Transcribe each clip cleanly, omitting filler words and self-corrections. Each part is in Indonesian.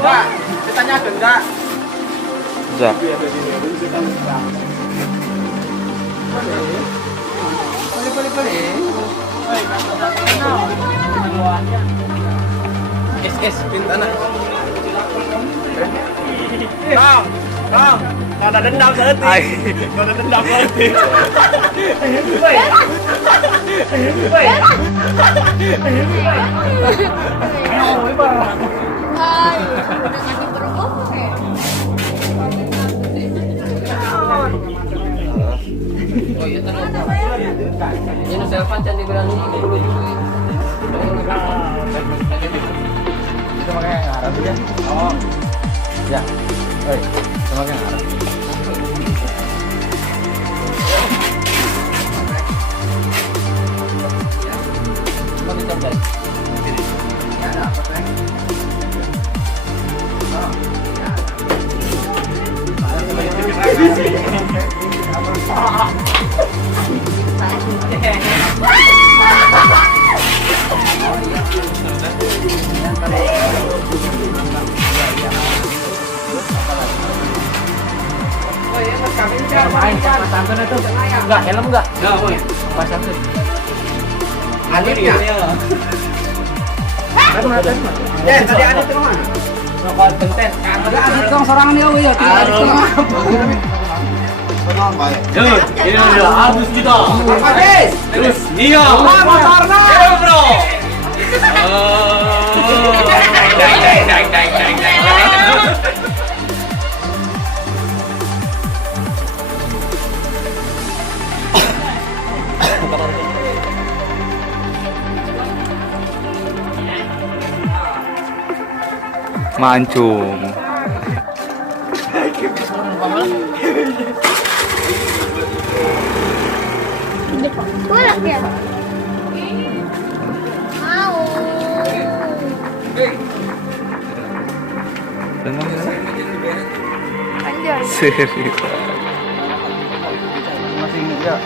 Pak, ditanya ada enggak? Bisa. Pinta nak. Bang, kau ada dendam seperti. Kau ada dendam seperti. Hai, udah ngasih berapa ya? Oh iya tenang. Ini selfan cantik berani dulu juga. Itu makanya ngarep aja. Oh. Ya. Oi, itu makanya ngarep. Mau dicoba. Pasangkan itu. Enggak, helm enggak? Enggak, Boy. Pasangkan. Adiknya. Tadi adik ke mana? Nokol benten. Ada adik dong sorangan dia, ya. Jod, ini udah habis kita. Habis. Terus iya. Motornya. Ayo, Bro. Mancung. Boleh ya? Mau. Anjir. Serius. Masih ya.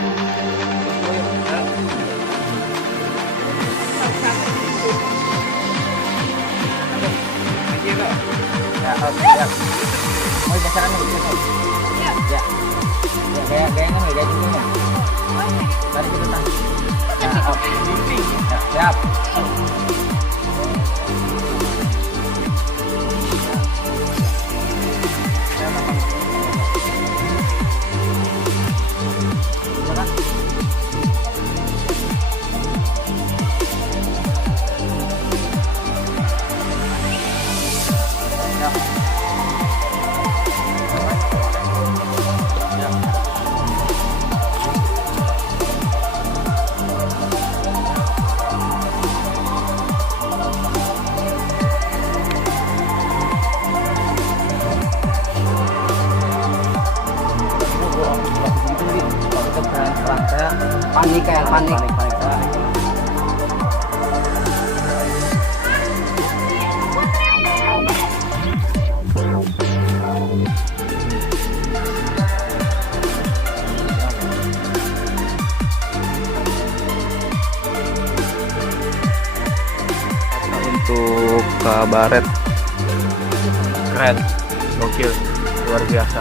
Ya. Mau pasaran nih. Ya. Ya. Ya, kayak gini. Tarik ke depan. Ya, up. Ya, siap. Panik kayak panik. Untuk kabaret keren, gokil, luar biasa.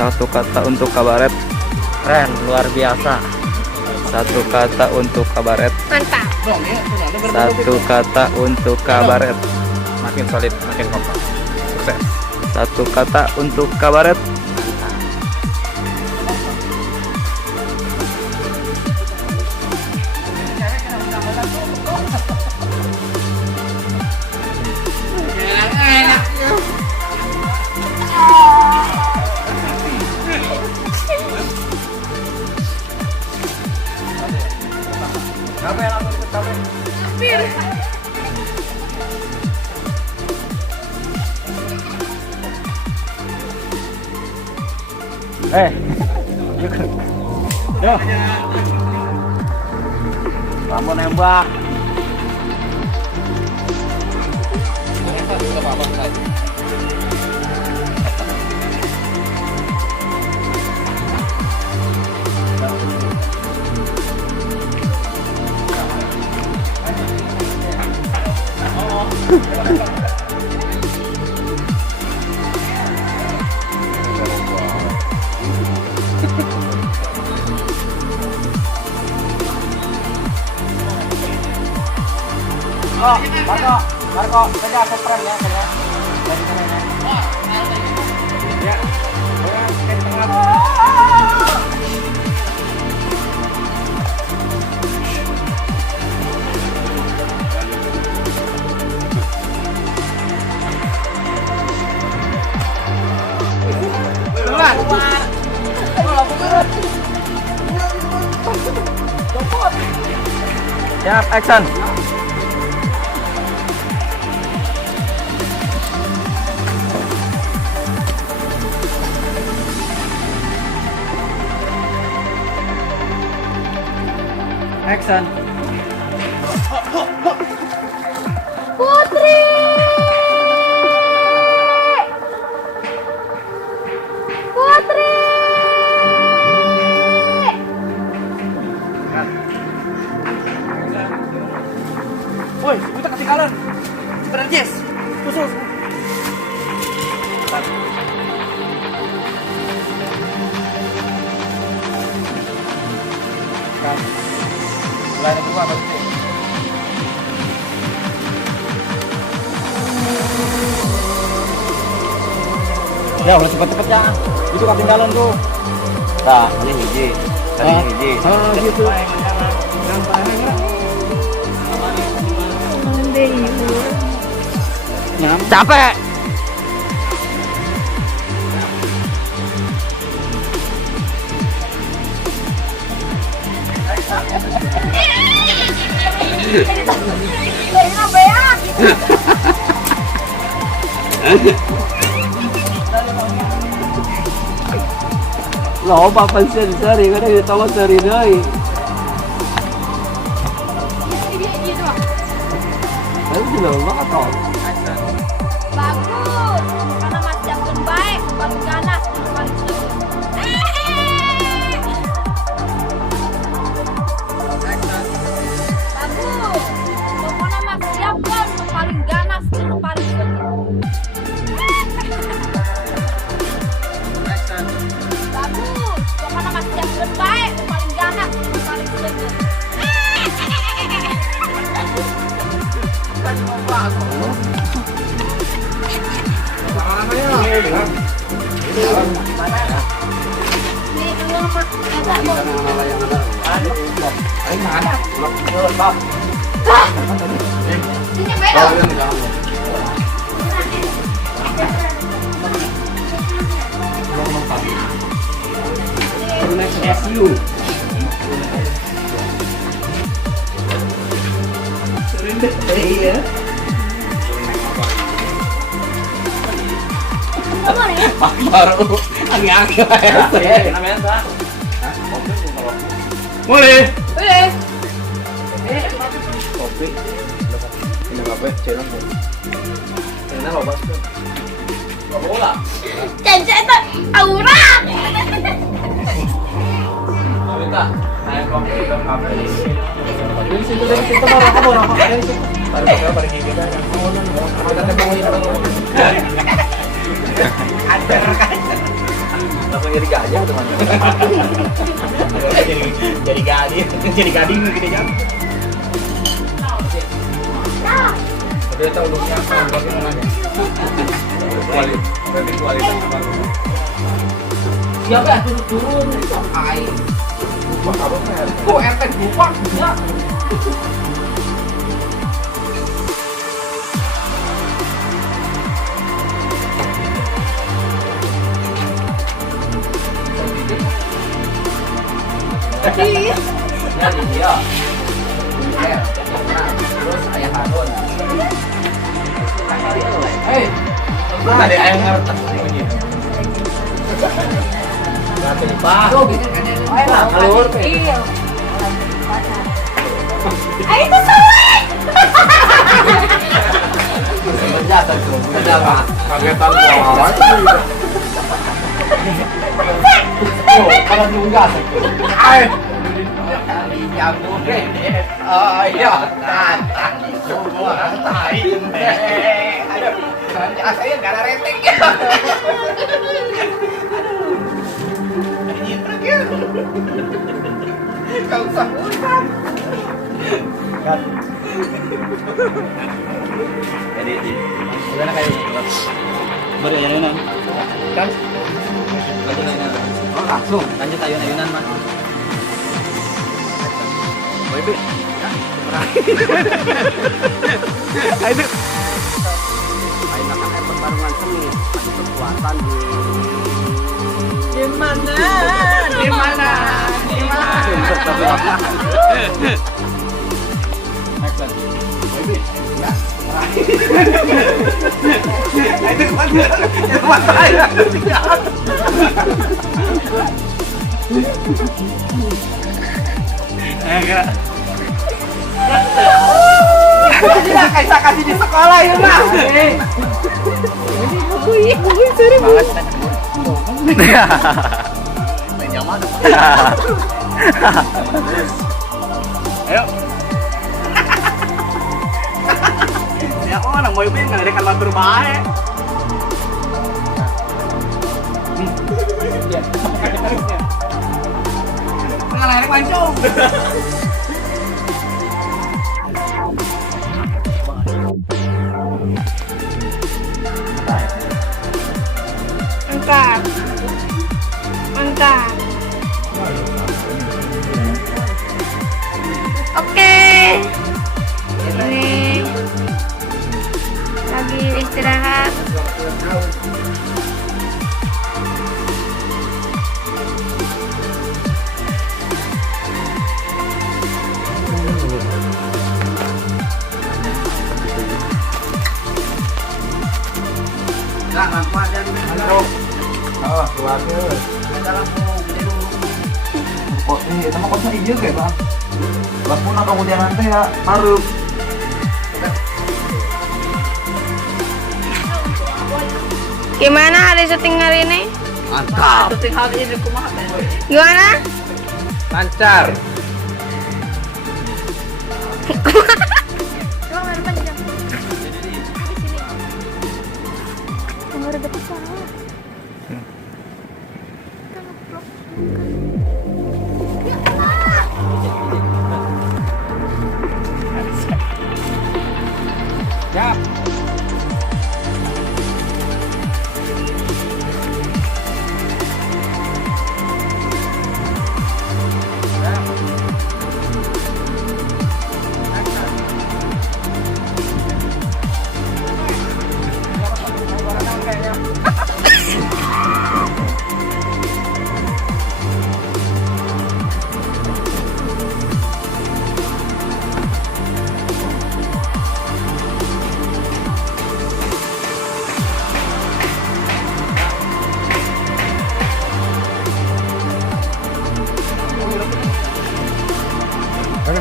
Satu kata untuk kabaret keren, luar biasa. Satu kata untuk kabaret. Mantap. Satu kata untuk kabaret. Makin solid, makin kompak. Sukses. Satu kata untuk kabaret. Yo. Kamu nembak. Nggak apa-apa, Kak. Oh, Marco, saya subscribe ya, saya. Dari sana ya. Ya. Saya tengah. Siap, action. Action. Putri. Putri. Woi, kita ketinggalan. Bener, Jess. Terus. Mulai dari gua apa sih? Ya udah cepet-cepet ya. Itu ketinggalan tuh. Nah, ini hiji. Tadi hiji. Ah, gitu. Capek. Ini apa ya? Lo papan seri kan kita tahu seri deh. Ini doang. Tapi sudah banget toh. Bagus. Karena Mas Jackson baik, paling ganas, paling seru. Bagus. Pokoknya Mas Jackson paling ganas, paling seru. Bagus. Pokoknya Mas Jackson baik, paling ganas, paling seru. Ini dulu Mak. Ini beda. Baru angin-angin ya. Boleh. Boleh. Kopi. Ini apa? Channel kok. Channel apa? Bola. Cancel itu aura. Minta. Ayo kopi ke kafe. Dari situ baru kamu rokok dari situ. Baru gigi kan. Kita tepungin ada kan. Langsung jadi gajah teman. Jadi gading, jadi gading gini jam. Udah tahu looknya apa, bagaimana? Kualitas apa? Siapa ya turun air. Bukan apa kan? Kok RT bukan ya? Jadi dia. Terus ayah Harun. Hei, Ada ayam ngarep bunyi. Natin pa. So, bitin ka din. Ay, Kalur. Iya. Ay, itu sulit! Berjasa tuh. Ada apa? Kagetan ko. Oh, kalau nunggas. Ay! Yang mungkin. Oh, iya. Semua tai. Saya gak ada retek. Gak usah. Kat. Jadi gimana kayak baru ayunan kan lanjut ayunan oh langsung lanjut ayunan mas baby ayo Main pertarungan seni, ada kekuatan Di mana? di mana? action baby Itu kemana? enggak Tidak kayak kasih di sekolah ya mah. banget Main yang mana? ayo Ya orang mau ibin nggak ada kalmar terbaik. Pengalahnya pancung. Angkat. Angkat. Oke. Ini lagi istirahat. Enggak, manfaat dan oh keluarga kok ini sama kosnya iya kayak bang walaupun kemudian nanti ya harum Gimana hari syuting hari ini? mantap. Gimana? lancar siap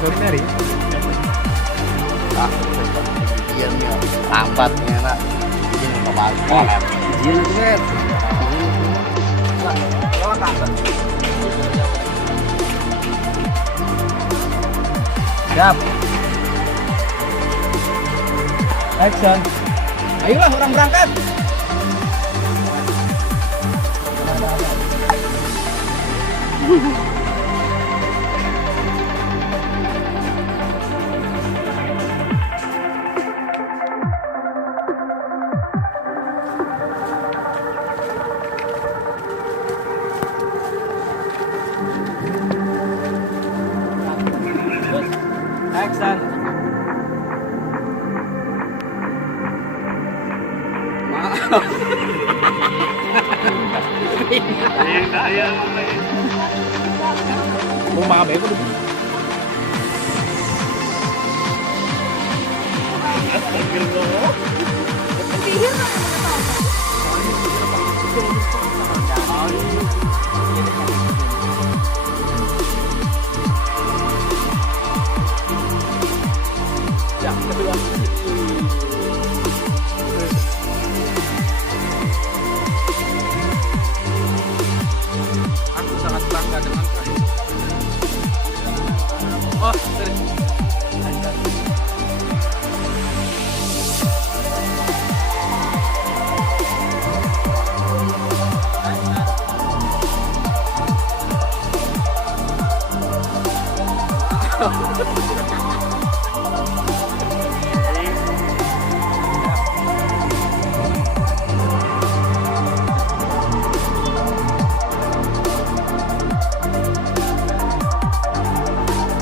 ordinary Iya nih, lambatnya nak. Ini nggak bagus. Izin itu kan. siap action Ayolah orang berangkat. action Daya mau makan apa tuh Astagfirullah.